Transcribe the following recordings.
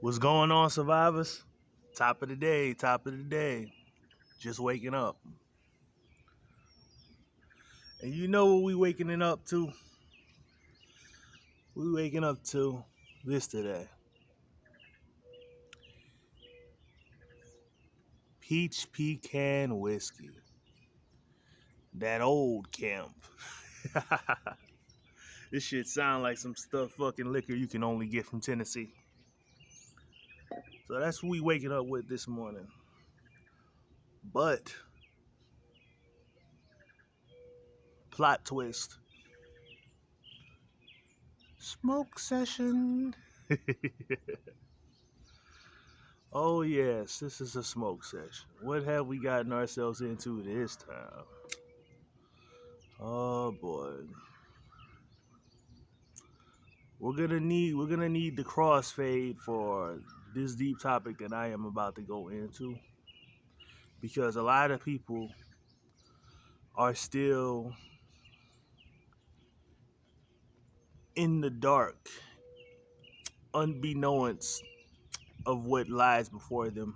What's going on, survivors? Top of the day, top of the day. Just waking up. And you know what we waking it up to? We waking up to this today. Peach pecan whiskey. That old camp. This shit sound like some stuff fucking liquor you can only get from Tennessee. So that's what we waking up with this morning. But plot twist. Smoke session. Oh yes, this is a smoke session. What have we gotten ourselves into this time? Oh boy. We're gonna need the crossfade for this deep topic that I am about to go into. Because a lot of people are still in the dark, unbeknownst of what lies before them.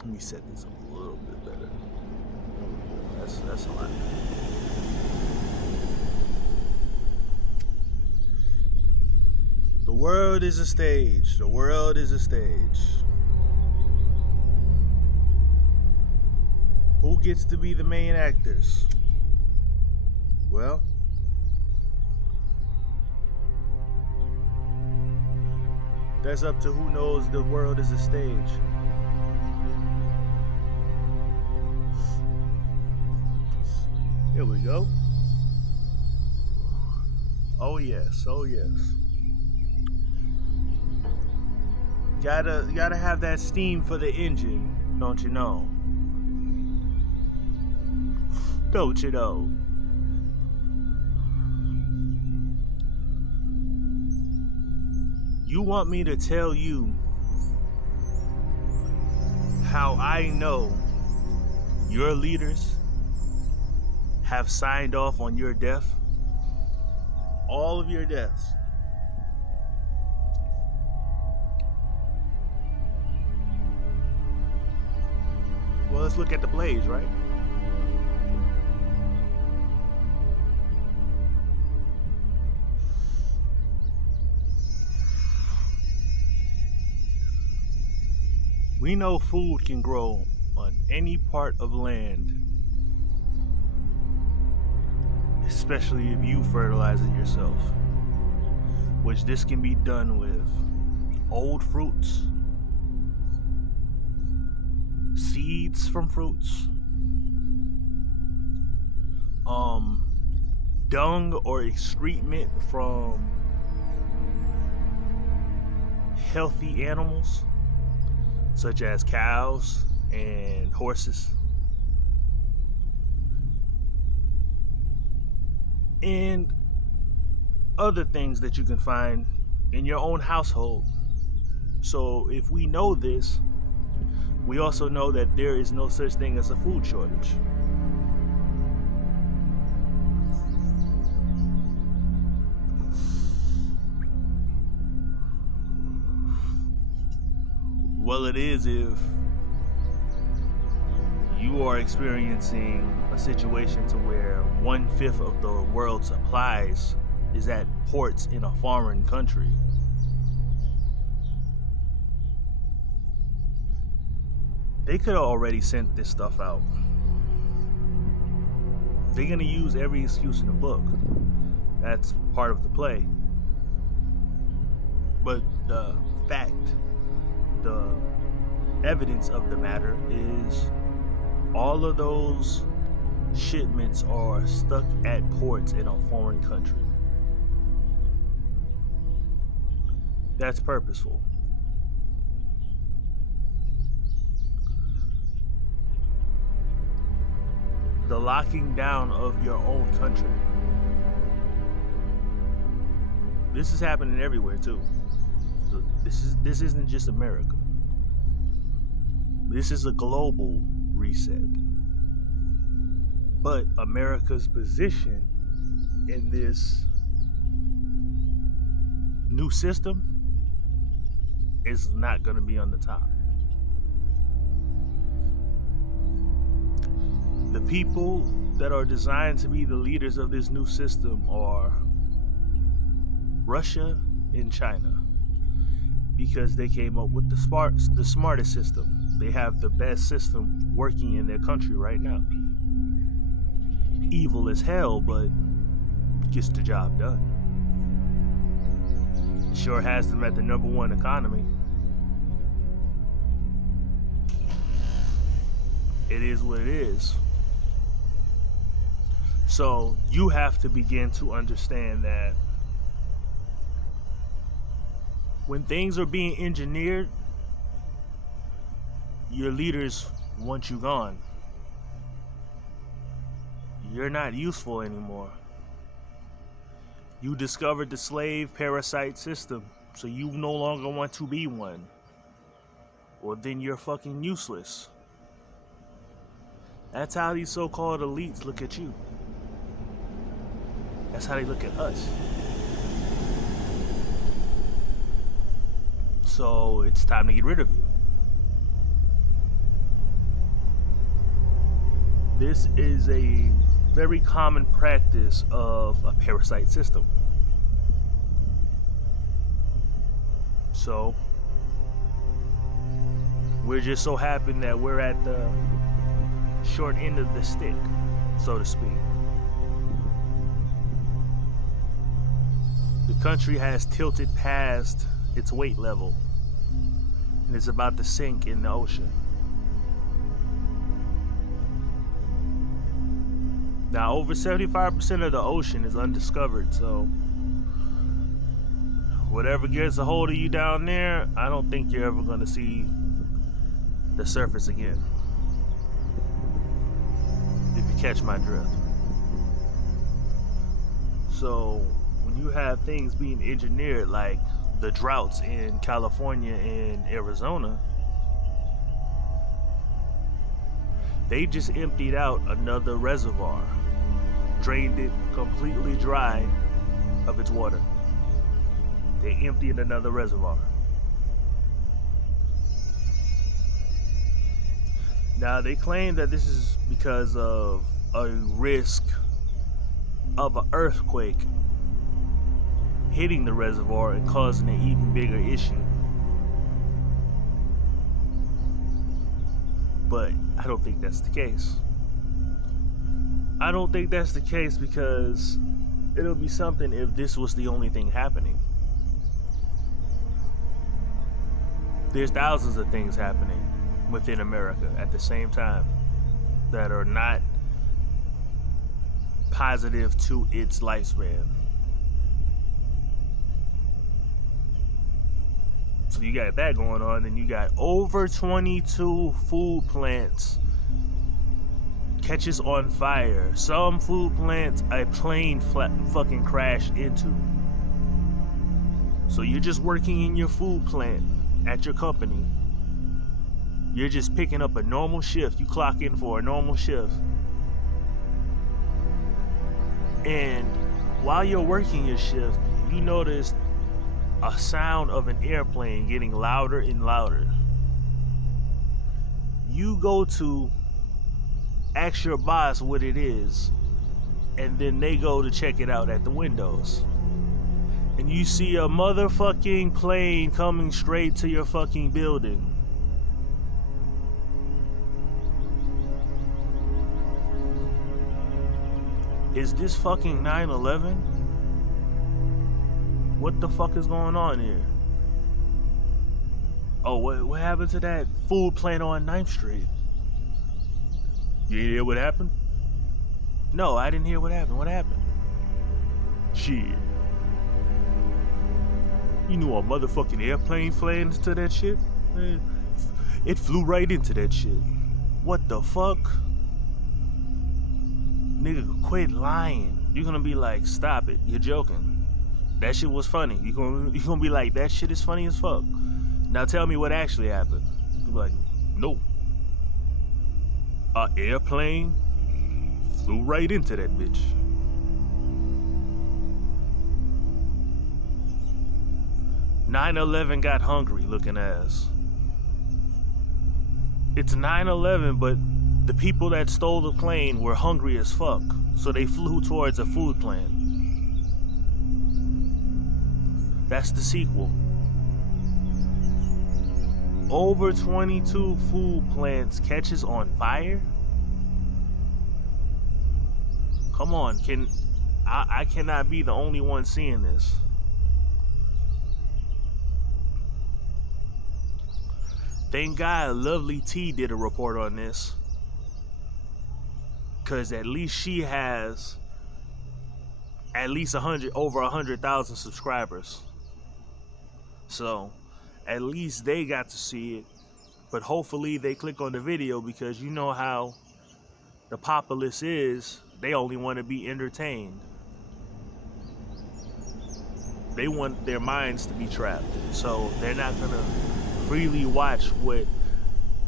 Let me set this up a little bit better. That's a lot. The world is a stage. The world is a stage. Who gets to be the main actors? Well, that's up to who knows the world is a stage. Here we go. Oh yes, oh yes. Gotta have that steam for the engine, don't you know? Don't you know? You want me to tell you how I know your leaders have signed off on your death? All of your deaths. Well, let's look at the blaze, right? We know food can grow on any part of land, especially if you fertilize it yourself, which this can be done with old fruits, seeds from fruits, dung or excrement from healthy animals such as cows and horses, and other things that you can find in your own household. So if we know this, we also know that there is no such thing as a food shortage. Well, it is if you are experiencing a situation to where 1/5 of the world's supplies is at ports in a foreign country. They could have already sent this stuff out. They're gonna use every excuse in the book. That's part of the play. But the fact, the evidence of the matter is all of those shipments are stuck at ports in a foreign country. That's purposeful. The locking down of your own country. This is happening everywhere too. So this isn't just America. This is a global reset. But America's position in this new system is not going to be on the top. The people that are designed to be the leaders of this new system are Russia and China, because they came up with the smartest system. They have the best system working in their country right now. Evil as hell, but gets the job done. Sure has them at the #1 economy. It is what it is. So you have to begin to understand that when things are being engineered, your leaders want you gone. You're not useful anymore. You discovered the slave parasite system, so you no longer want to be one. Well, then you're fucking useless. That's how these so-called elites look at you. That's how they look at us. So it's time to get rid of you. This is a very common practice of a parasite system. So we're just so happy that we're at the short end of the stick, so to speak. The country has tilted past its weight level, and it's about to sink in the ocean. Now, over 75% of the ocean is undiscovered, so whatever gets a hold of you down there, I don't think you're ever going to see the surface again. If you catch my drift. So, when you have things being engineered like the droughts in California and Arizona, they just emptied out another reservoir, drained it completely dry of its water. They emptied another reservoir. Now, they claim that this is because of a risk of an earthquake hitting the reservoir and causing an even bigger issue. But I don't think that's the case. I don't think that's the case because it'll be something if this was the only thing happening. There's thousands of things happening within America at the same time that are not positive to its lifespan. So you got that going on, and you got over 22 food plants catches on fire. Some food plants a plane fucking crashed into. So you're just working in your food plant at your company. You're just picking up a normal shift. You clock in for a normal shift. And while you're working your shift, you notice a sound of an airplane getting louder and louder. You go to ask your boss what it is, and then they go to check it out at the windows. And you see a motherfucking plane coming straight to your fucking building. Is this fucking 9/11? What the fuck is going on here? Oh, what happened to that food plant on 9th Street? You didn't hear what happened? No, I didn't hear what happened. What happened? Shit. You knew a motherfucking airplane flew into that shit? It flew right into that shit. What the fuck? Nigga, quit lying. You're gonna be like, stop it. You're joking. That shit was funny. You're gonna be like, that shit is funny as fuck. Now tell me what actually happened. You'll be like, no. An airplane Flew right into that bitch. "9/11 got hungry looking ass." It's 9/11, but the people that stole the plane were hungry as fuck, so they flew towards a food plant. That's the sequel. Over 22 food plants catches on fire? Come on, I cannot be the only one seeing this. Thank God Lovely T did a report on this, cause at least she has at least over 100,000 subscribers. So at least they got to see it, but hopefully they click on the video, because you know how the populace is. They only want to be entertained. They want their minds to be trapped, so they're not gonna freely watch what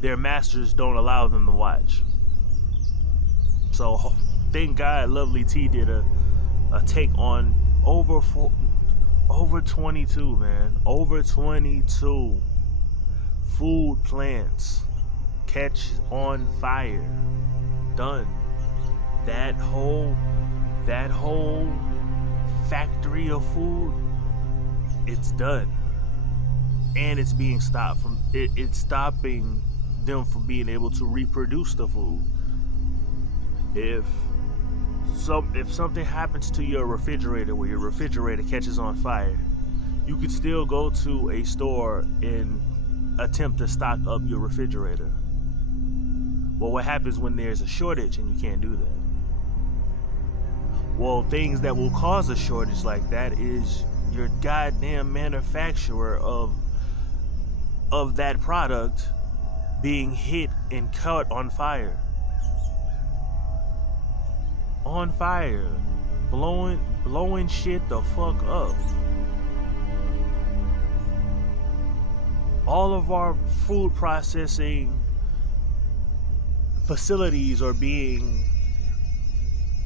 their masters don't allow them to watch. So thank God Lovely T did a take on over 22, man. Over 22 food plants catch on fire. Done. That whole factory of food, it's done. And it's being stopped from it's stopping them from being able to reproduce the food. If something happens to your refrigerator, where your refrigerator catches on fire, you could still go to a store and attempt to stock up your refrigerator. Well, what happens when there's a shortage and you can't do that? Well, things that will cause a shortage like that is your goddamn manufacturer of that product being hit and caught on fire. On fire. Blowing shit the fuck up. All of our food processing facilities are being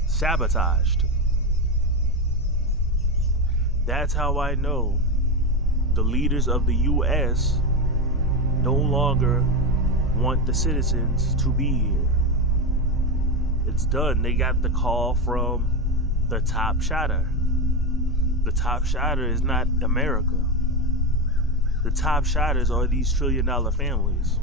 sabotaged. That's how I know the leaders of the US no longer want the citizens to be here. It's done. They got the call from the top shotter. The top shotter is not America. The top shotters are these $1 trillion families.